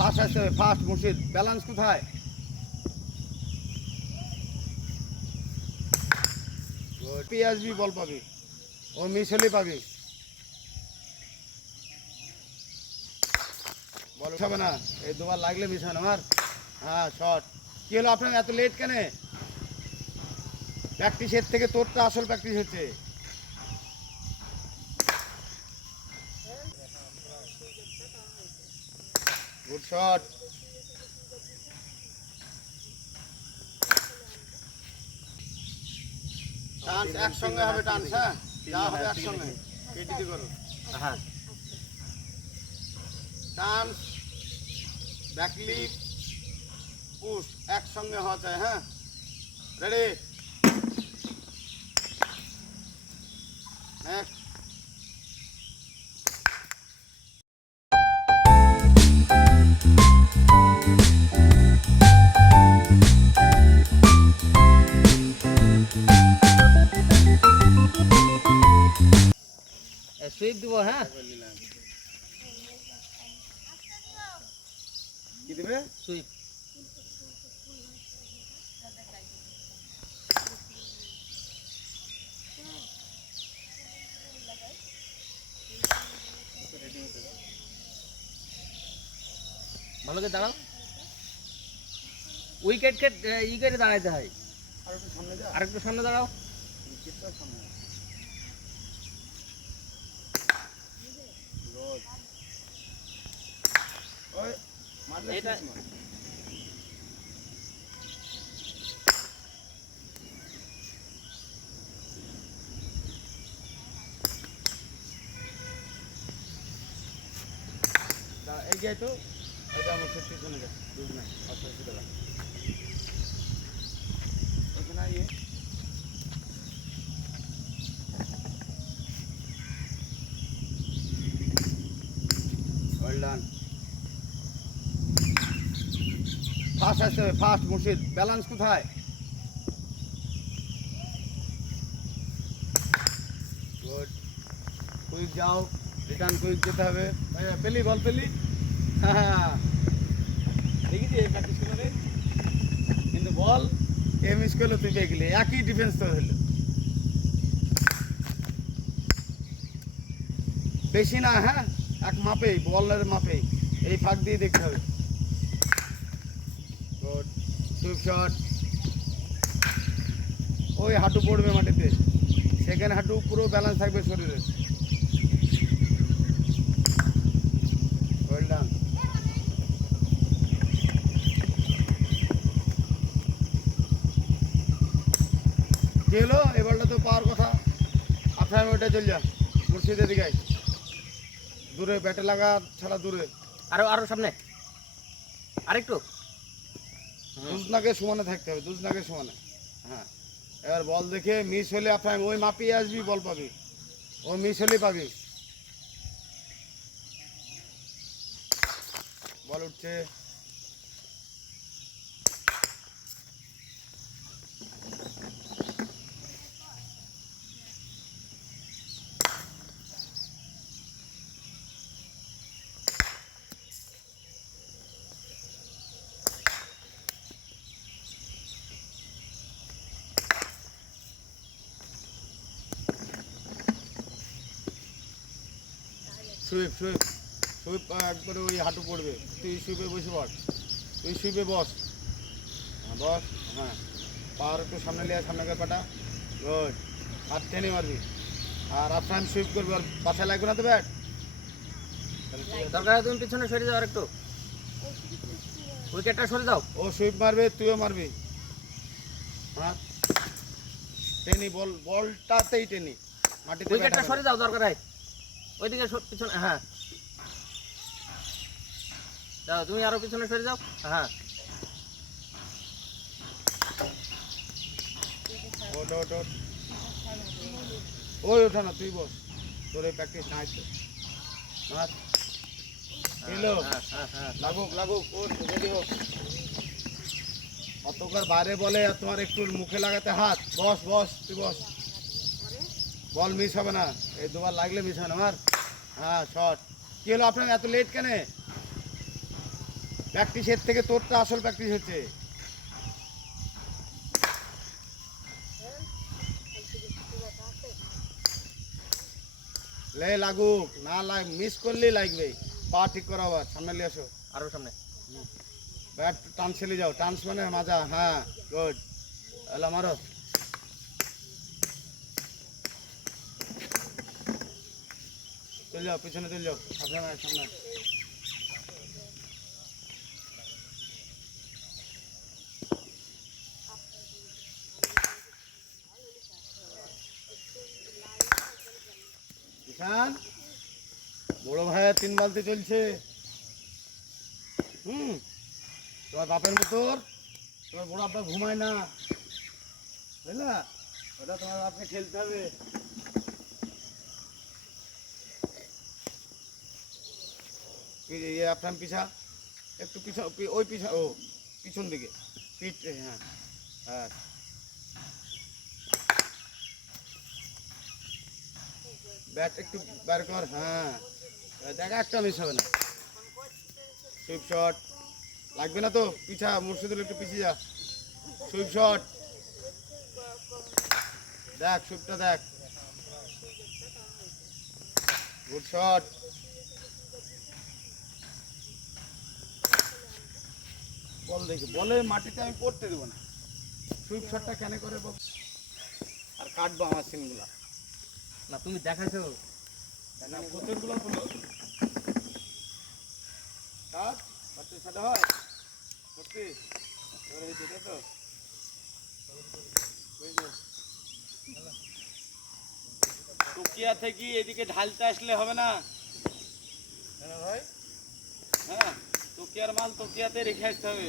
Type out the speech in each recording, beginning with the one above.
First আসতে হবে first Murshid. Balance কোথায়? পিএসবি বল পাবি, ও মিস পাবি। বল হবে না, এই দুবার লাগলে মিস আমার। হ্যাঁ শর্ট কি হলো আপনার, এত লেট কেন? প্র্যাকটিসের থেকে তোরটা আসল প্র্যাকটিস হচ্ছে। গুড শট ডান্স একসঙ্গে হবে ডান্স হ্যাঁ যা হবে একসঙ্গে কেটিটি করো হ্যাঁ ডান্স ব্যাকলিপ পুশ একসঙ্গে হওয়া চাই হ্যাঁ রেডি নেক্সট সুইপ দিব হ্যাঁ কি দিবে সুইপ ভালো করে দাঁড়াও উইকেট কে ই করে দাঁড়াইতে হয় আর একটু সামনে যা আরেকটু সামনে দাঁড়াও উইকেটটা সামনে গুড ওই মারলে এটা- যাই তো এটা আমার সত্যি শুনে যা বুঝ না আচ্ছা সেটা ওখানে আইয়ে। ওয়েল ফার্স্ট আসতে হবে ফার্স্ট মুর্শিদ ব্যালেন্স কোথায়? গুড কুইক যাও রিটার্ন কুইক যেতে হবে। পেলি, বল পেলি? কিন্তু বল এ মিস করল, তুই গেলি। একই ডিফেন্স তো হলো। বেশি না হ্যাঁ? এক মাপেই বলের মাপেই। এই ফাঁক দিয়ে দেখতে হবে। ওই হাঁটু পড়বে মাটিতে। সেকেন্ড হাঁটু পুরো ব্যালেন্স থাকবে শরীরে। এই বলটা তো পাওয়ার কথা। আপনার ওইটা চল যা মুর্শিদের দিকে। দূরে ব্যাটে লাগা ছাড়া দূরে। আরও আরও সামনে। আরেকটু। দুজনাকে সমানে থাকতে হবে দুজনাকে সমানে। হ্যাঁ। এবার বল দেখে মিস হলে আপনার ওই মাপিয়ে আসবি বল পাবি। ও মিস হলে পাবি। বল উঠছে। সুইপ সুইপ সুইপ একবারে ওই হাঁটু পড়বে। তুই সুইপে বসে বস। তুই সুইপে বস। হ্যাঁ বস। হ্যাঁ। পাওয়ার একটু সামনে লিয়ে সামনে করে পাটা। গুড হাত টেনে মারবি। আর আফরান সুইপ করবি। আর পাশে লাগবে না তো ব্যাট। দরকার তুমি পিছনে সরে যাও আরেকটু উইকেটটা সরে দাও ও সুইপ মারবে তুইও মারবি। হ্যাঁ। টেনি বল বলটাতেই টেনি। মাটিতে উইকেটটা সরে। দাও দরকার হয়। ওইদিকে সর- পিছনে হ্যাঁ। যাও তুমি আরও পিছনে সরে যাও হ্যাঁ। ওই ওঠা না তুই বস। তোর এই প্র্যাকটিস না তো। হ্যাঁ। লাগুক লাগুক ওর রেডি হোক। অতকার বাইরে বলে তোমার একটু মুখে লাগাতে হাত। বস বস তুই বস। বল মিস হবে না। এই দুবার লাগলে মিস হয় না আমার হ্যাঁ শট। কি হলো আপনার এত লেট কেন? প্র্যাকটিসের থেকে তোরটা আসল প্র্যাকটিস হচ্ছে। লে লাগুক। না লাগ মিস করলেই লাগবে। পা ঠিক করো আবার সামনে নিয়ে আসো। আরও সামনে। ব্যাট টান ছেলে যাও। টান্স মানে মাজা হ্যাঁ গুড এলা মারো। যাও, পিছনে যাও। সামনে বড় ভাইয়া তিন বালতি চলছে। হুম, তোমার বাপের মতোর তোমার বড় আব্বা ঘুমায় না। বুঝলা? ওটা তোমার বাপকে খেলতে হবে এই যে ইয়ে আপনার পিছা একটু পিছা পি- ওই পিছা ও, পিছন দিকে, পিঠ হ্যাঁ হ্যাঁ। ব্যাট একটু বার কর হ্যাঁ। দেখা একটা মিস হবে না। সুইপ শট লাগবে না তো? পিছা মুর্শিদুল একটু পিছিয়ে যা। সুইপ শট দেখ সুইপটা দেখ। গুড শট বল দেখি। বলে মাটিতে আমি পড়তে দেবো না। সুইপ শটটা কেন করে বল? আর কাটবো আমার সিনগুলা না তুমি দেখাইছো। না প্রত্যেকগুলো তোলো কাজ সত্যি সেটা হয়। সত্যি? এবারে হয়েছে তাই তো? টুকিয়া থেকে এদিকে ঢালতে আসলে হবে না। হ্যাঁ ভাই। হ্যাঁ। টুকিয়ার মাল তোকিয়াতে রেখে আসতে হবে।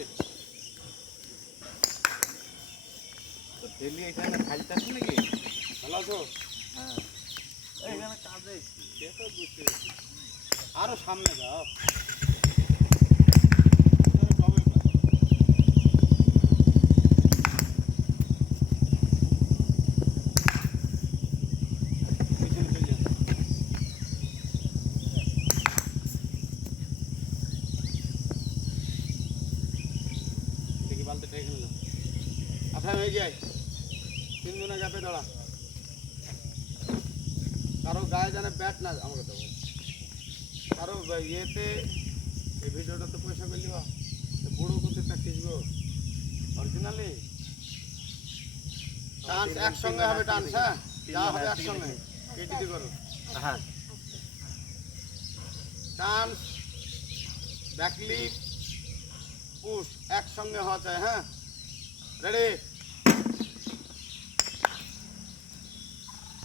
ডেলি এখানে ঢালতে আসবে নাকি? ভালো আছো হ্যাঁ। এখানে কাজে সে তো বুঝতে আরও সামনে যাও পিছনে চলে যাও। দেখি বালতিটা এখানে নাও। আচ্ছা হয়ে যায় তিন জনে গ্যাপে দাঁড়া কারও গায়ে জানে ব্যাট না আমাকে দেবো। কারও বা- ইয়েতে এই ভিডিওটা তো পয়সা করলি বা। তো বুড়ো করতে প্র্যাকটিস গো? অরিজিনালি ডান্স একসঙ্গে হবে ডান্স হ্যাঁ? যা হবে একসঙ্গে। কেটিটি করো। হ্যাঁ। ডান্স ব্যাকলিপ পুশ একসঙ্গে হওয়া চাই হ্যাঁ? রেডি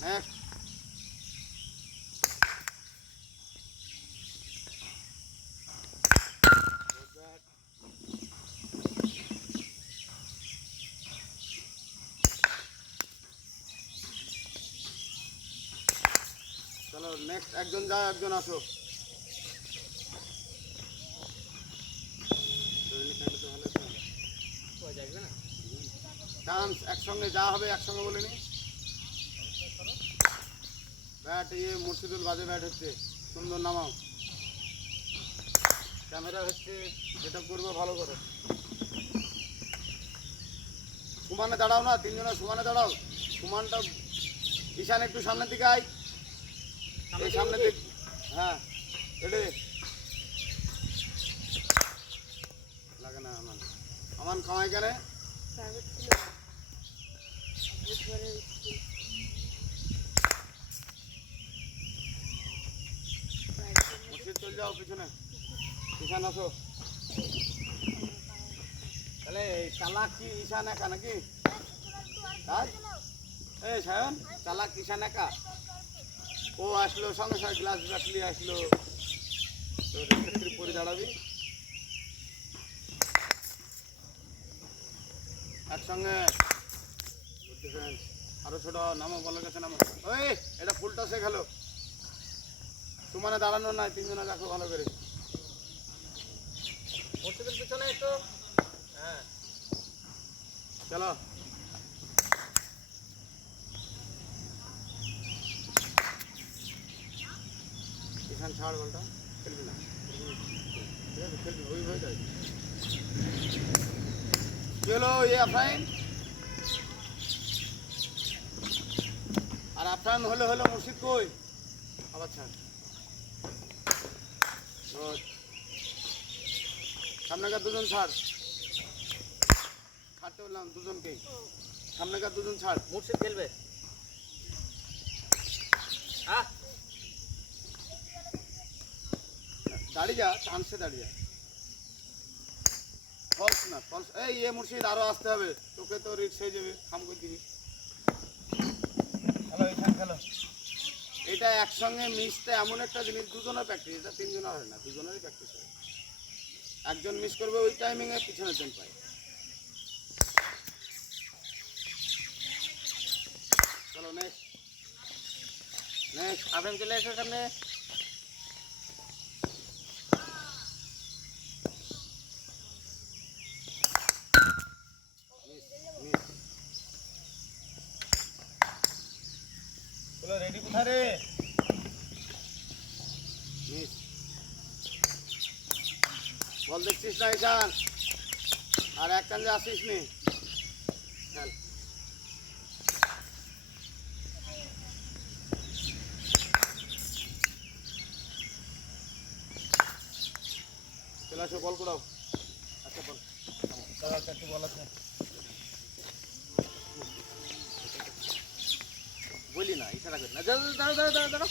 নেক্সট চলো নেক্সট একজন যাও একজন আসো একসঙ্গে যা হবে, একসঙ্গে বলে নি। ব্যাট ইয়ে মুর্শিদুল বাজে ব্যাট হচ্ছে। সুন্দর নামাও। ক্যামেরা হচ্ছে, যেটা করব ভালো করো। সমানে দাঁড়াও না, তিনজনে সমানে দাঁড়াও। সমানটা ঈশান একটু সামনের দিকে আয়। দিক হ্যাঁ যাও পিছনে। ঈশান আসো। তাহলে চালাক কি ঈশান একা নাকি? তাই এই সায়ন, চালাক ঈশান একা? ও আসলো সঙ্গে সঙ্গে গ্লাস রাখলি আসলো। পরে দাঁড়াবি। একসঙ্গে. আরও ছোট নামো বলার কাছে নামো। ওই এটা ফুলটা শেখালো সমানে দাঁড়ানো নাই তিনজনে দেখো ভালো করে। পিছনে একটু। হ্যাঁ। চলো। এখান ছাড় বলটা খেলবি না। ঠিক আছে, খেলবি ওই হয়ে যায় হলো এ আফরাইন। আর আফরান হলে হলো মুর্শিদ কই? আবার ছাড়. সামনেকার দুজন ছাড়। ছাড়তে বললাম দুজনকেই সামনেকার দুজন ছাড়। মুর্শিদ খেলবে। হ্যাঁ দাঁড়িয়ে যা চান্সে দাঁড়িয়ে যা। ফলস না ফলস। এই এ মুর্শিদ আরও আসতে হবে। তোকে তো রিক্স হয়ে যাবে খাম করে দিবি? খেলো এইখান খেলো। এটা একসঙ্গে মিসটা এমন একটা জিনিস দুজনের প্র্যাকটিস এটা তিনজনের হয় না দুজনেরই প্র্যাকটিস হয়। একজন মিস করবে ওই টাইমিংয়ে পিছনের জন পায়। চলো নেক্সট নেক্সট আপনি চলে এসো সামনে মিস মিস বলো রেডি কোথায় রে মিস বল দেখছিস না ঈশান আর এক কান্দে আসিস নি। চল। আসো করাও আচ্ছা একটু বলা। আছে বলি না, ইশারা করি না। দাঁড়াও দাঁড়াও দাঁড়াও দাঁড়াও।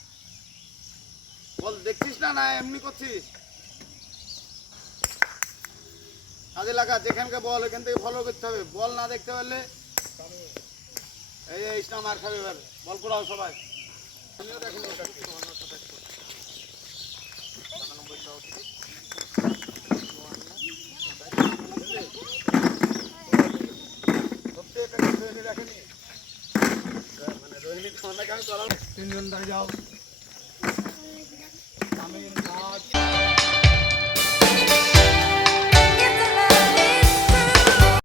বল, দেখছিস না? না, এমনি করছিস। কাজে লাগা, যেখানকে বল এখান থেকে ফলো করতে হবে। বল না দেখতে পারলে এই যে ইসলাম আর খাবে এবার। বল করাও সবাই। তুমিও দেখেন? ওটা